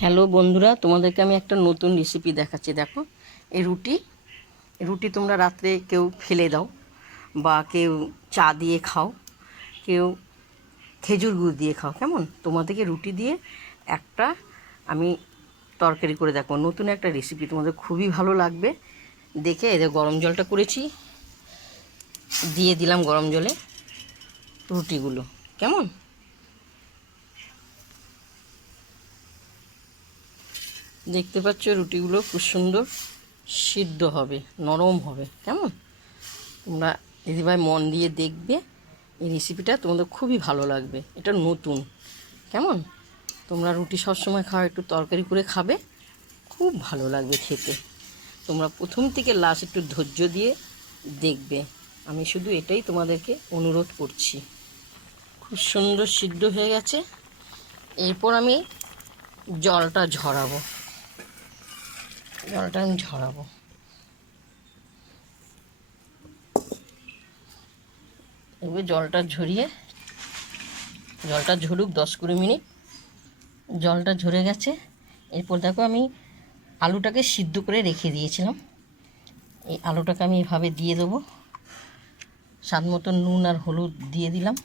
Hello বন্ধুরা, তোমাদেরকে আমি একটা নতুন রেসিপি দেখাচ্ছি। দেখো, এই রুটি তোমরা রাত্রে কেউ ফেলে দাও, বা কেউ চা দিয়ে খাও, কেউ খেজুর গুড় দিয়ে খাও। কেমন, তোমাদেরকে রুটি দিয়ে একটা আমি তরকারি করে দেখো, নতুন একটা রেসিপি, তোমাদের খুবই ভালো লাগবে দেখে। এদের গরম জলটা করেছি, দিয়ে দিলাম গরম জলে রুটিগুলো। কেমন, দেখতে পাচ্ছ রুটিগুলো খুব সুন্দর সিদ্ধ হবে, নরম হবে। কেমন, তোমরা দিদিভাই মন দিয়ে দেখবে, এই রেসিপিটা তোমাদের খুবই ভালো লাগবে। এটা নতুন। কেমন, তোমরা রুটি সবসময় খাও, একটু তরকারি করে খাবে, খুব ভালো লাগবে খেতে। তোমরা প্রথম থেকে লাস্ট একটু ধৈর্য দিয়ে দেখবে। আমি শুধু এটাই তোমাদেরকে অনুরোধ করছি। খুব সুন্দর সিদ্ধ হয়ে গেছে। এরপর আমি জলটা ঝরাবো। এবার জলটা ঝরুক 10-20 মিনিট। জলটা ঝরে গেছে। এরপর দেখো, আমি আলুটাকে সিদ্ধ করে রেখে দিয়েছিলাম। এই আলুটাকে আমি এভাবে দিয়ে দেবো। স্বাদ মতো নুন আর হলুদ দিয়ে দিলাম।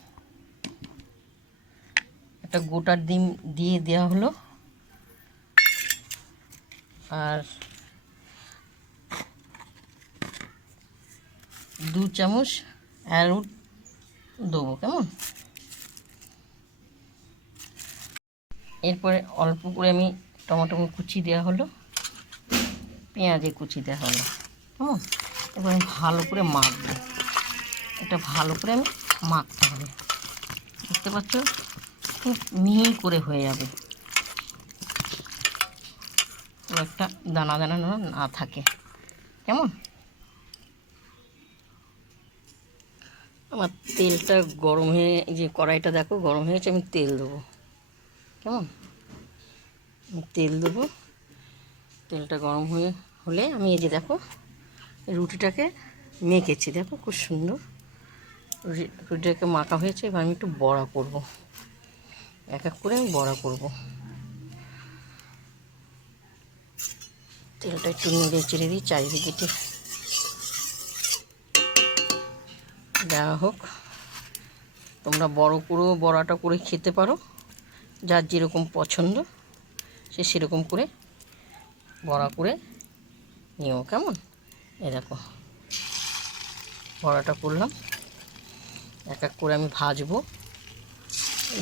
একটা গোটা ডিম দিয়ে দেওয়া হলো, আর 2 চামচ অ্যারোট দেবো। কেমন, এরপরে অল্প করে আমি টমেটো কুচি দেওয়া হলো, পেঁয়াজে কুচি দেওয়া হলো। কেমন, এবার আমি ভালো করে মাখবো। এটা ভালো করে আমি মাখতে হবে। দেখতে পাচ্ছ, খুব মিহি করে হয়ে যাবে, একটা দানা দানা না থাকে। কেমন, আমার তেলটা গরম হয়ে, যে কড়াইটা দেখো গরম হয়েছে, আমি তেল দেবো। কেমন, আমি তেল দেবো। তেলটা গরম হলে আমি এই যে দেখো রুটিটাকে মেখেছি, দেখো খুব সুন্দর রুটিটাকে মাখা হয়েছে। এবার আমি একটু বড়া করব, এক এক করে আমি বড়া করব। তেলটা একটু নেড়ে চেড়ে দিই, চারিদিকে দেওয়া হোক। তোমরা বড়াটা করে খেতে পারো, যার যেরকম পছন্দ সে সেরকম করে বড়া করে নিও। কেমন, এ দেখো বড়াটা করলাম, এক এক করে আমি ভাজবো।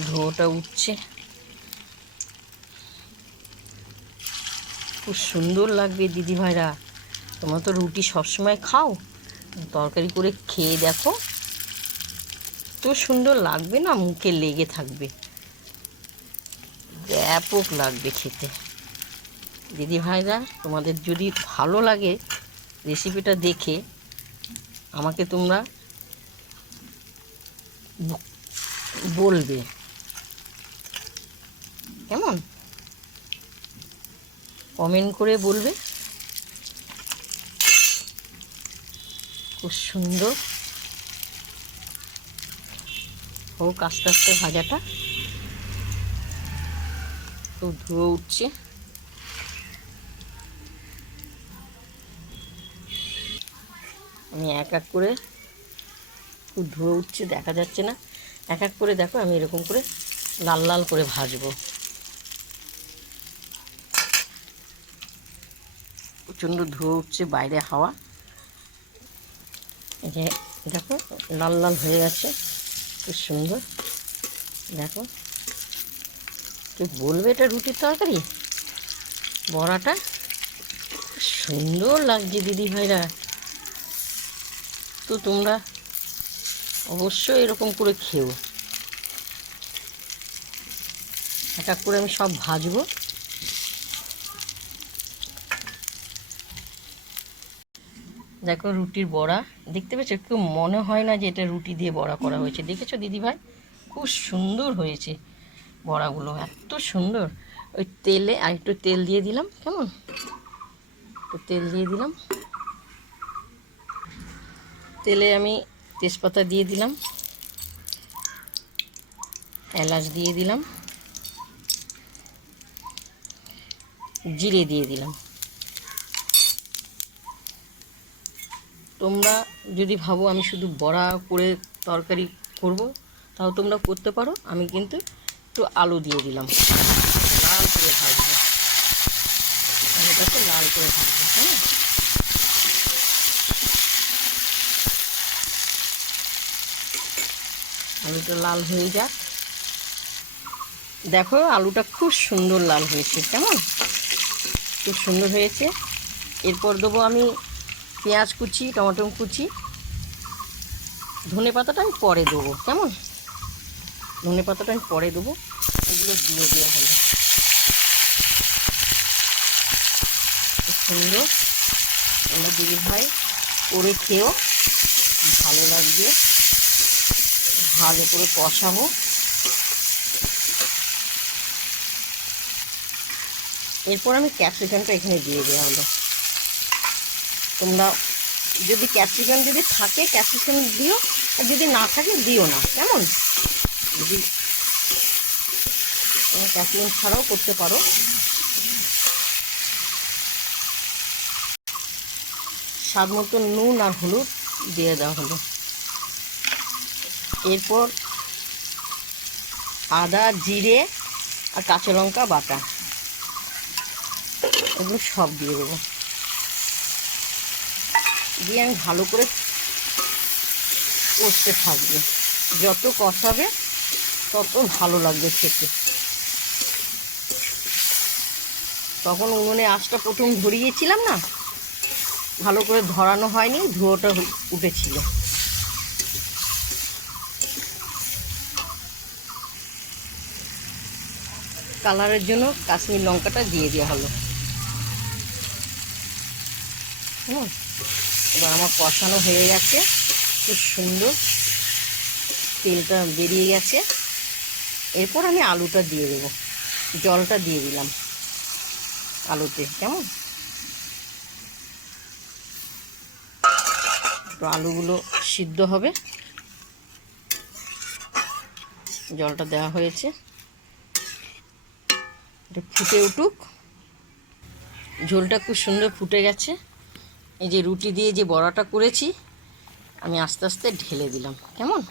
ধোঁয়াটা উঠছে, খুব সুন্দর লাগবে। দিদিভাইরা, তোমরা তো রুটি সবসময় খাও, তরকারি করে খেয়ে দেখো, তো সুন্দর লাগবে না, মুখে লেগে থাকবে, ব্যাপক লাগবে খেতে। দিদিভাইরা, তোমাদের যদি ভালো লাগে রেসিপিটা দেখে, আমাকে তোমরা বলবে। কেমন, কমেন্ট করে বলবে। খুব সুন্দর হোক আস্তে আস্তে ভাজাটা। খুব ধুয়ে উঠছে। আমি এক এক করে, খুব ধুয়ে উঠছে, দেখা যাচ্ছে না, এক এক করে দেখো আমি এরকম করে লাল লাল করে ভাজবো। প্রচণ্ড ধুয়ে উঠছে, বাইরে হাওয়া। এই যে দেখো লাল লাল হয়ে গেছে, খুব সুন্দর। দেখো, কেউ বলবে এটা রুটির তরকারি। বড়াটা সুন্দর লাগছে দিদিভাইরা, তো তোমরা অবশ্যই এরকম করে খেও। এক এক করে আমি সব ভাজবো। দেখো রুটির বড়া, দেখতে পেয়েছো, কেউ মনে হয় না যে এটা রুটি দিয়ে বড়া করা হয়েছে। দেখেছো দিদিভাই, খুব সুন্দর হয়েছে বড়াগুলো, এত সুন্দর। ওই তেলে আর একটু তেল দিয়ে দিলাম। কেমন, একটু তেল দিয়ে দিলাম, তেলে আমি তেজপাতা দিয়ে দিলাম, এলাচ দিয়ে দিলাম, জিরে দিয়ে দিলাম। তোমরা যদি ভাবো আমি শুধু বড়া করে তরকারি করব, তাও তোমরা করতে পারো। আমি কিন্তু একটু আলু দিয়ে দিলাম, লাল করে ভাজবো, আলুটাকে লাল করে ভাজবো। হ্যাঁ, আলুটা লাল হয়ে যাক। দেখো আলুটা খুব সুন্দর লাল হয়েছে, কেমন খুব সুন্দর হয়েছে। এরপর দেবো আমি পেঁয়াজ কুচি, টমেটো কুচি, ধনে পাতাটা আমি পরে দেবো, কেমন ধনে পাতাটা আমি পরে দেবো। এগুলো দিয়ে দেওয়া হলো, খুব সুন্দর। আমরা দিদি ভাই করে খেয়েও ভালো লাগবে। ভালো করে কষাবো। এরপর আমি ক্যাপসিকামটা এখানে দিয়ে দেওয়া হলো। তোমরা যদি ক্যাপসিকাম যদি থাকে ক্যাপসিকাম দিও, আর যদি না থাকে দিও না, কেমন। যদি তোমরা ক্যাপসিকাম ছাড়াও করতে পারো। স্বাদ মতো নুন আর হলুদ দিয়ে দেওয়া হলো। এরপর আদা, জিরে আর কাঁচা লঙ্কা বাটা, এগুলো সব দিয়ে দেবো। দিয়ে আমি ভালো করে কষতে থাকবে। যত কষাবে তত ভালো লাগবে খেতে। তখন উনুনে আঁচটা প্রথম ধরিয়েছিলাম না, ভালো করে ধরানো হয়নি, ধুয়োটা উঠেছিল। কালারের জন্য কাশ্মীর লঙ্কাটা দিয়ে দেওয়া হলো। এবার আমার কষানো হয়ে গেছে, খুব সুন্দর তেলটা বেরিয়ে গেছে। এরপর আমি আলুটা দিয়ে দেবো, জলটা দিয়ে দিলাম আলুতে, কেমন। তো আলুগুলো সিদ্ধ হবে, জলটা দেওয়া হয়েছে, এটা ফুটে উঠুক। ঝোলটা খুব সুন্দর ফুটে গেছে। এই যে রুটি দিয়ে যে বড়াটা করেছি আমি আস্তে আস্তে ঢেলে দিলাম, কেমন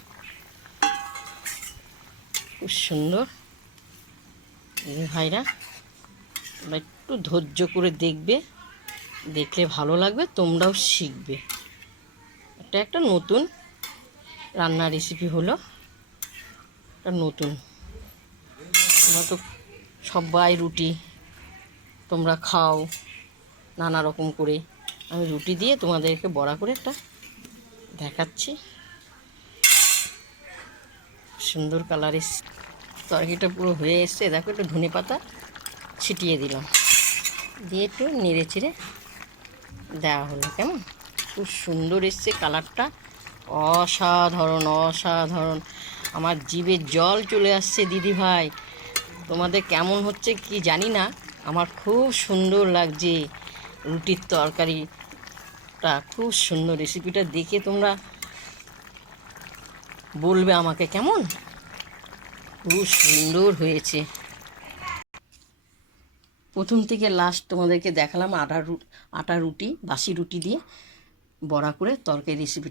খুব সুন্দর। ভাইরা একটু ধৈর্য করে দেখবে, দেখলে ভালো লাগবে, তোমরাও শিখবে। এটা একটা নতুন রান্নার রেসিপি হলো, এটা নতুন। তোমরা তো সবাই রুটি তোমরা খাও নানা রকম করে, আমি রুটি দিয়ে তোমাদেরকে বড়া করে একটা দেখাচ্ছি। সুন্দর কালার এসছে, তরকারিটা পুরো হয়ে এসছে। দেখো একটু ধনে পাতা ছিটিয়ে দিলাম, দিয়ে একটু নেড়ে চেড়ে দেওয়া হলো, কেমন খুব সুন্দর এসছে কালারটা, অসাধারণ অসাধারণ। আমার জিভে জল চলে আসছে দিদি ভাই। তোমাদের কেমন হচ্ছে কি জানি না, আমার খুব সুন্দর লাগছে। রুটির তরকারিটা খুব সুন্দর, রেসিপিটা দেখে তোমরা বলবে আমাকে কেমন, খুব সুন্দর হয়েছে। প্রথম থেকে লাস্ট তোমাদেরকে দেখালাম আটা রুটি, বাসি রুটি দিয়ে বড়া করে তরকারি রেসিপি।